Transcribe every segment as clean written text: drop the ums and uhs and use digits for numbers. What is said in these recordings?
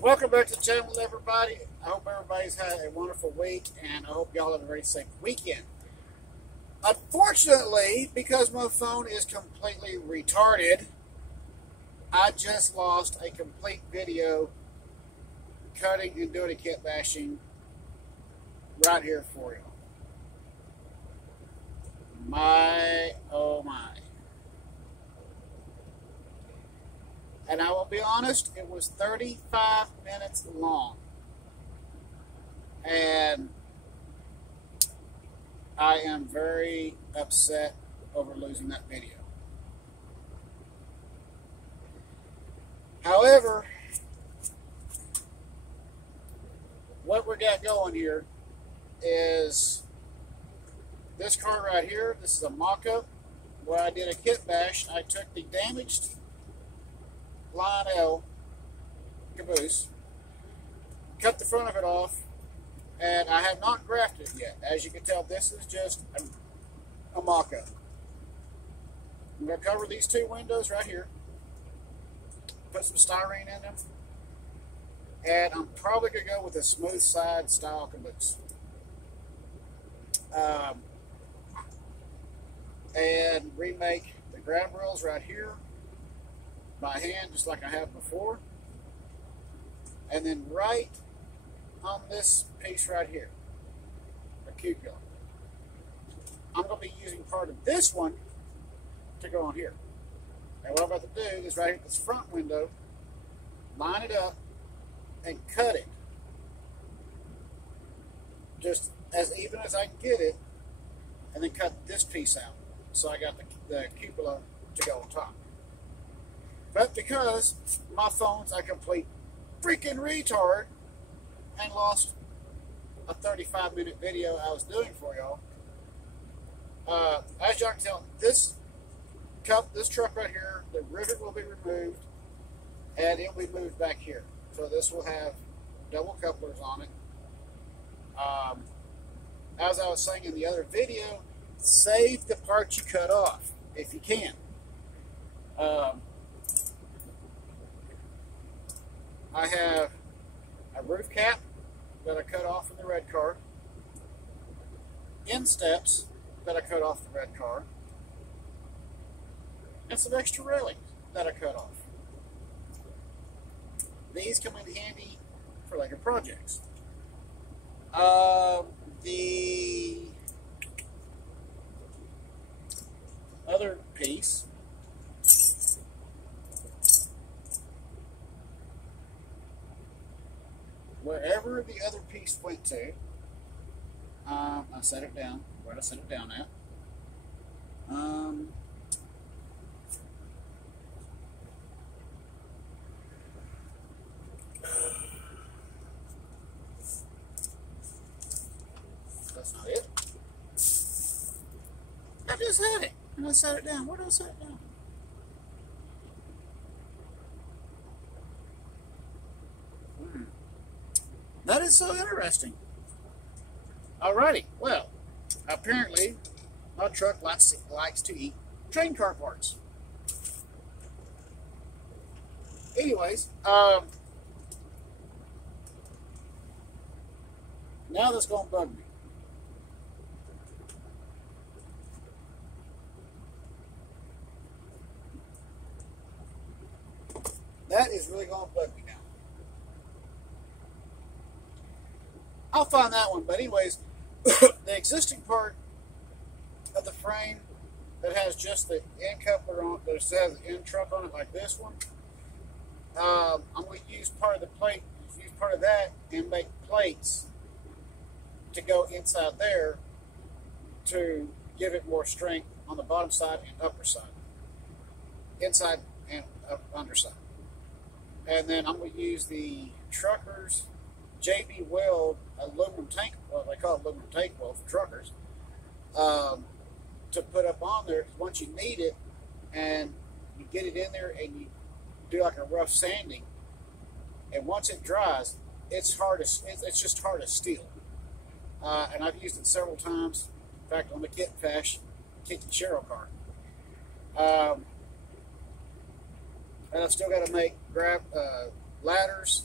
Welcome back to the channel, everybody. I hope everybody's had a wonderful week, and I hope y'all have a very safe weekend. Unfortunately, because my phone is completely retarded, I just lost a complete video cutting and doing a kit bashing right here for you. My, oh my. And I will be honest, it was 35 minutes long. And I am very upset over losing that video. However, what we got going here is this car right here. This is a mock-up where I did a kit bash. I took the damaged lionel caboose, cut the front of it off, and I have not grafted it yet. As you can tell, this is just a mock-up. I'm going to cover these two windows right here, put some styrene in them, and I'm probably going to go with a smooth side style caboose. And remake the grab rails right here by hand, just like I have before. And then right on this piece right here, a cupola, I'm going to be using part of this one to go on here. And what I'm about to do is right here at this front window, line it up and cut it just as even as I can get it, and then cut this piece out. So I got the cupola to go on top. But because my phone's a complete freaking retard and lost a 35-minute video I was doing for y'all, as y'all can tell, this truck right here, the rivet will be removed and it will be moved back here. So this will have double couplers on it. As I was saying in the other video, save the parts you cut off if you can. I have a roof cap that I cut off in the red car, end steps that I cut off the red car, and some extra railings that I cut off. These come in handy for later projects. The other piece, wherever the other piece went to, I set it down where I set it down at. That's not it. I just had it, and I set it down. Where did I set it down? That is so interesting. Alrighty, well, apparently my truck likes to eat train car parts. Anyways, now that's going to bug me. That is really going to bug me now. I'll find that one, but anyways, the existing part of the frame that has just the end coupler on it, that says end truck on it like this one, I'm going to use part of the plate, use part of that and make plates to go inside there to give it more strength on the bottom side and upper side, inside and underside. And then I'm going to use the truckers JB Weld aluminum tank, well, they call it aluminum tank weld for truckers, to put up on there. Once you knead it and you get it in there and you do like a rough sanding, and once it dries, it's just hard as steel. And I've used it several times. In fact, on the kitbash, Kit and Cheryl car. And I've still got to make ladders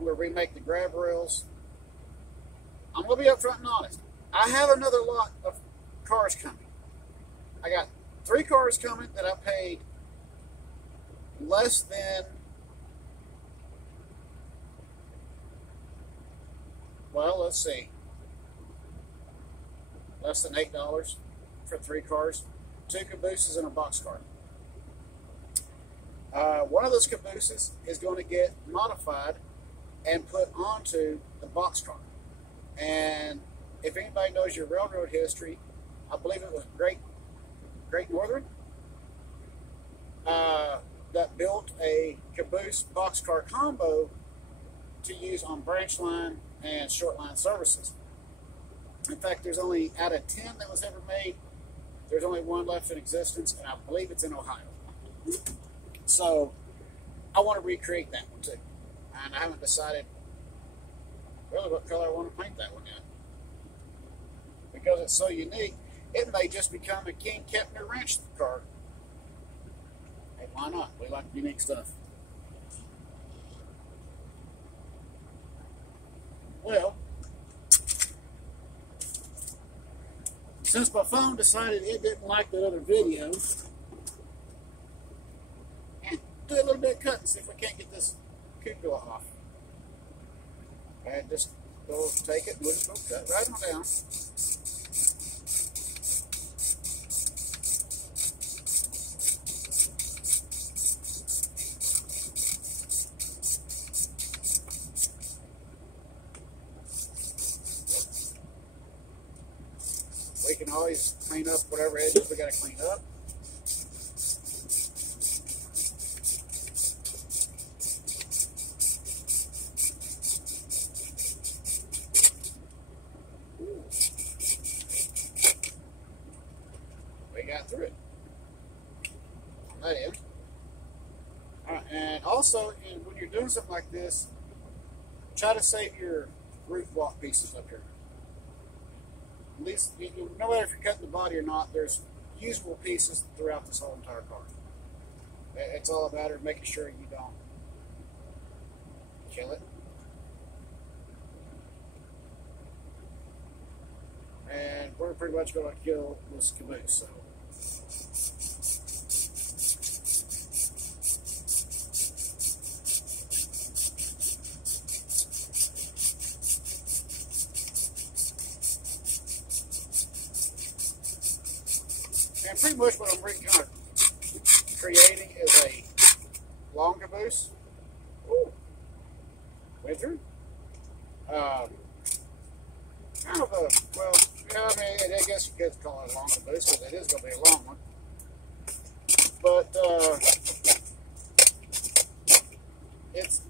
I'm going to remake the grab rails. I'm going to be upfront and honest. I have another lot of cars coming. I got 3 cars coming that I paid less than, well, let's see, less than $8 for 3 cars, 2 cabooses and a boxcar. One of those cabooses is going to get modified and put onto the boxcar. And if anybody knows your railroad history, I believe it was Great Northern that built a caboose boxcar combo to use on branch line and short line services. In fact, there's only, out of 10 that was ever made, there's only 1 left in existence, and I believe it's in Ohio. So I want to recreate that one too. And I haven't decided really what color I want to paint that one in. Because it's so unique, it may just become a King Kepner Ranch car. Hey, why not? We like unique stuff. Well, since my phone decided it didn't like that other video, do a little bit of cut and see if we can't get this cupola off. And just go take it and we'll just go cut right on down. We can always clean up whatever edges we got to clean up. We got through it. That is. And also, when you're doing something like this, try to save your roof block pieces up here. At least, no matter if you're cutting the body or not, there's usable pieces throughout this whole entire car. It's all about making sure you don't kill it. And we're pretty much going to kill this caboose. So. And pretty much what I'm kind of creating is a long caboose. Ooh. Went through. Kind of a, well, yeah, I mean, I guess you could call it a long caboose because it is going to be a long one. But it's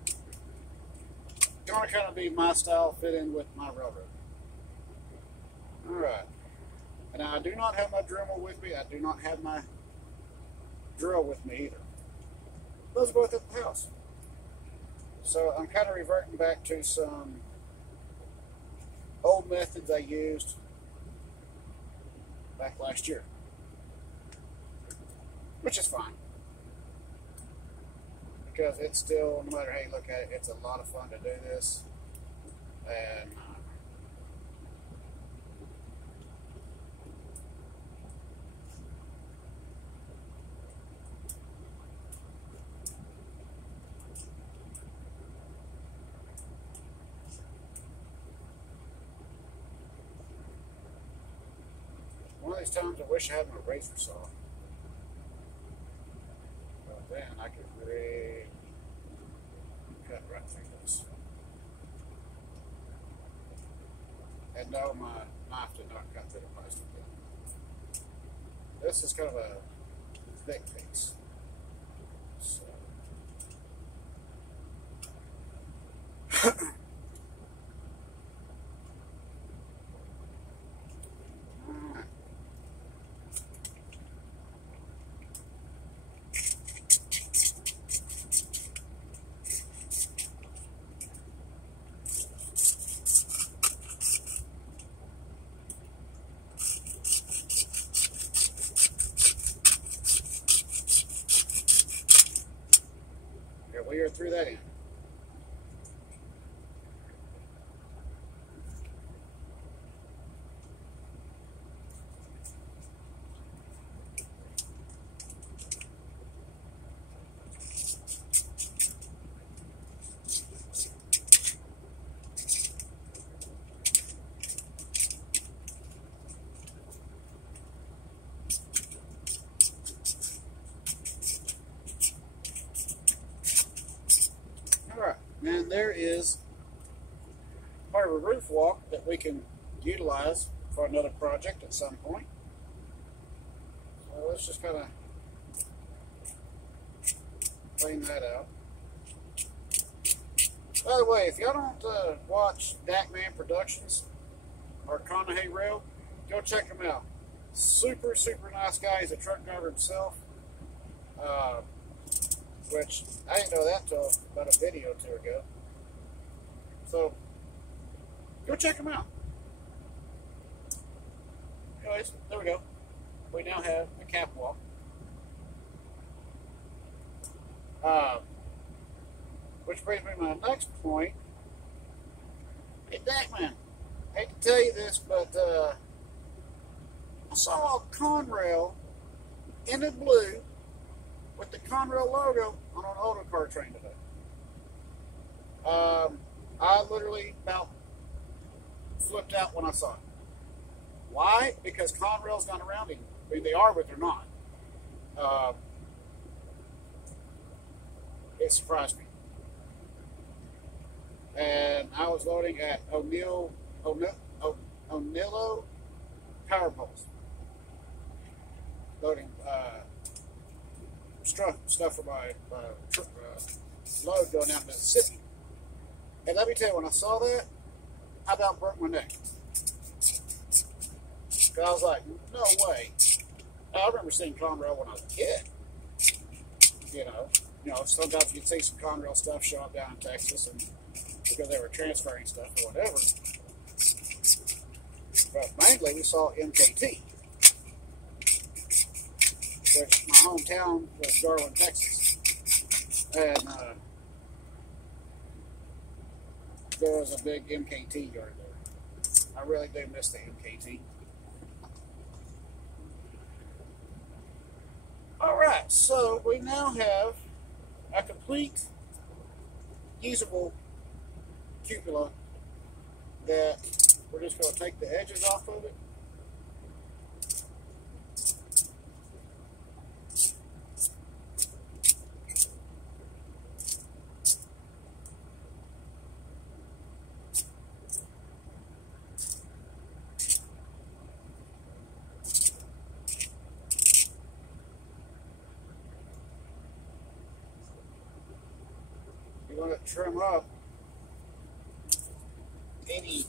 going to kind of be my style, fit in with my railroad. All right. And I do not have my Dremel with me. I do not have my drill with me either. Those are both at the house. So I'm kind of reverting back to some old methods I used back last year. Which is fine. Because it's still, no matter how you look at it, it's a lot of fun to do this. And one of these times I wish I had my razor saw. But then I could really cut right through this. And no, my knife did not cut through the plastic yet. This is kind of a thick piece. So. We are through that end. And there is part of a roof walk that we can utilize for another project at some point. So let's just kind of clean that out. By the way, if y'all don't watch Dakman Productions or Conahay Rail, go check him out. Super, super nice guy. He's a truck driver himself. Which I didn't know that until about a video or two ago. So go check him out. Anyways, there we go. We now have a catwalk. Which brings me to my next point. Hey, Dakman, I hate to tell you this, but I saw a Conrail in the blue with the Conrail logo on an auto car train today. I literally about flipped out when I saw it. Why? Because Conrail's not around anymore. I mean, they are, but they're not. It surprised me. And I was loading at O'Neill Power Poles. Loading stuff for my load going down to Mississippi. And let me tell you, when I saw that, I about broke my neck. Because I was like, no way. I remember seeing Conrail when I was a kid. You know, sometimes you'd see some Conrail stuff show up down in Texas, and because they were transferring stuff or whatever. But mainly we saw MKT, which my hometown was Garland, Texas. And there was a big MKT yard there. I really do miss the MKT. Alright, so we now have a complete usable cupola that we're just going to take the edges off of it. You want to trim up any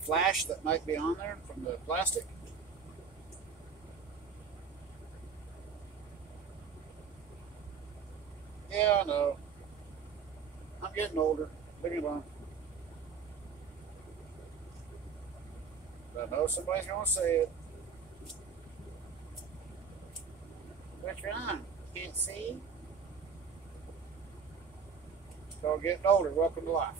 flash that might be on there from the plastic. Yeah, I know. I'm getting older. Leave me alone. But I know somebody's going to say it. What's wrong? Can't see? So getting older. Welcome to life.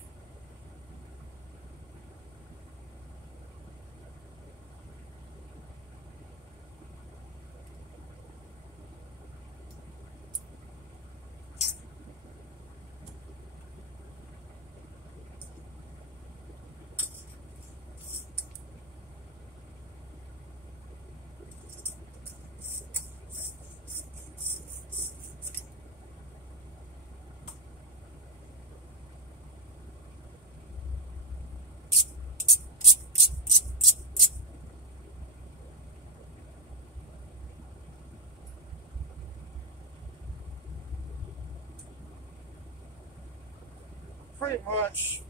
Pretty much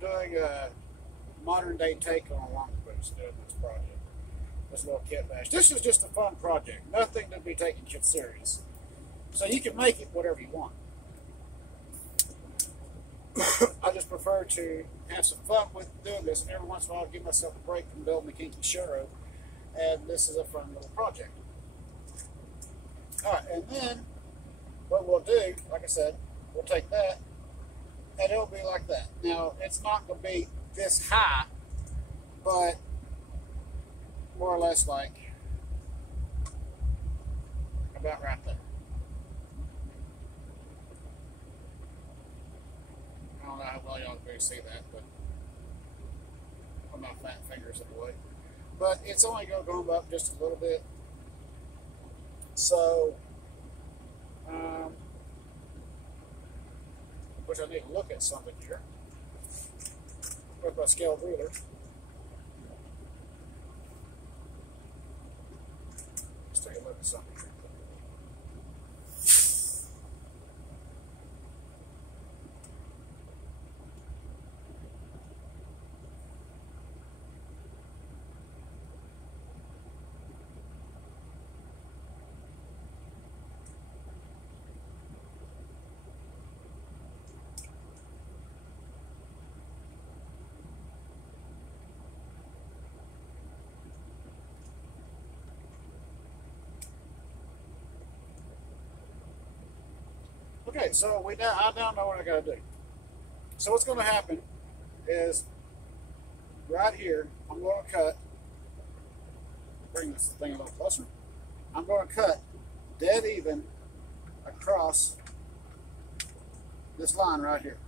doing a modern day take on a long boost doing this project. This little kit bash. This is just a fun project. Nothing to be taken serious. So you can make it whatever you want. I just prefer to have some fun with doing this, and every once in a while give myself a break from building the kinky churro. And this is a fun little project. Alright, and then what we'll do, like I said, we'll take that, and it'll be like that. Now, it's not going to be this high, but more or less like about right there. I don't know how well y'all can see that, but put my fat fingers in the way. But it's only going to go up just a little bit. So, which I need to look at something here with my scale ruler. Let's take a look at something here. Okay, so I now know what I got to do. So what's going to happen is right here, I'm going to cut, bring this thing a little closer, I'm going to cut dead even across this line right here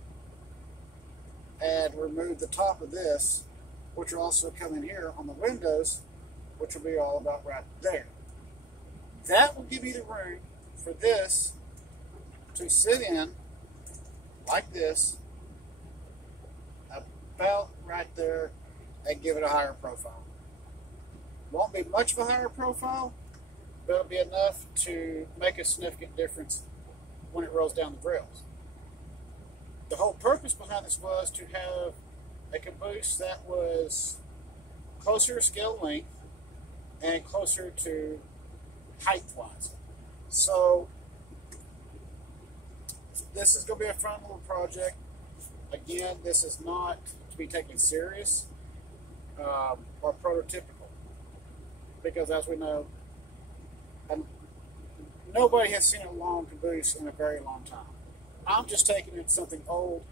and remove the top of this, which will also come in here on the windows, which will be all about right there. That will give you the room for this to sit in like this, about right there, and give it a higher profile. Won't be much of a higher profile, but it'll be enough to make a significant difference when it rolls down the rails. The whole purpose behind this was to have a caboose that was closer to scale length and closer to height-wise. So this is going to be a fun little project. Again, this is not to be taken serious or prototypical, because as we know, nobody has seen a long caboose in a very long time. I'm just taking it something old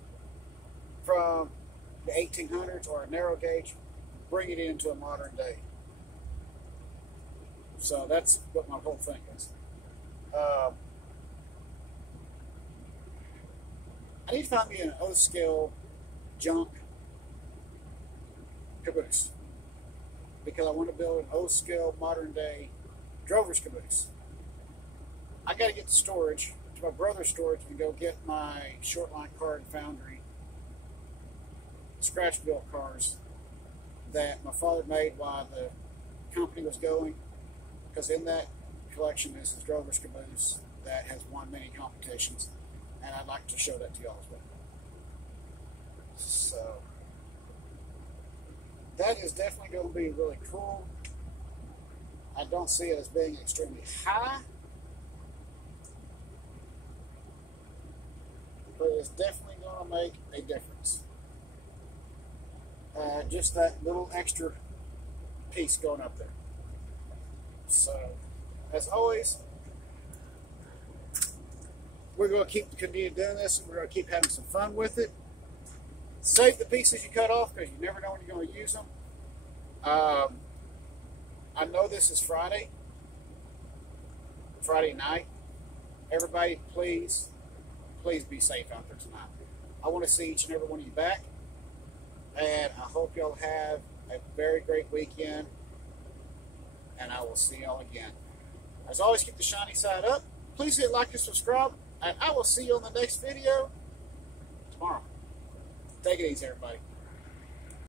from the 1800s or a narrow gauge, bringing it into a modern day. So that's what my whole thing is. I need to find me an O-scale junk caboose, because I want to build an O-scale modern day drover's caboose. I got to get the storage to my brother's storage and go get my short line car and foundry scratch built cars that my father made while the company was going, because in that collection is his drover's caboose that has won many competitions, and I'd like to show that to y'all as well. So that is definitely going to be really cool. I don't see it as being extremely high, but it's definitely going to make a difference. Just that little extra piece going up there. So, as always, we're going to continue doing this, and we're going to keep having some fun with it. Save the pieces you cut off, because you never know when you're going to use them. I know this is Friday night. Everybody, please be safe out there tonight. I want to see each and every one of you back, and I hope y'all have a very great weekend, and I will see y'all again. As always, keep the shiny side up. Please hit like and subscribe, and I will see you on the next video tomorrow. Take it easy, everybody.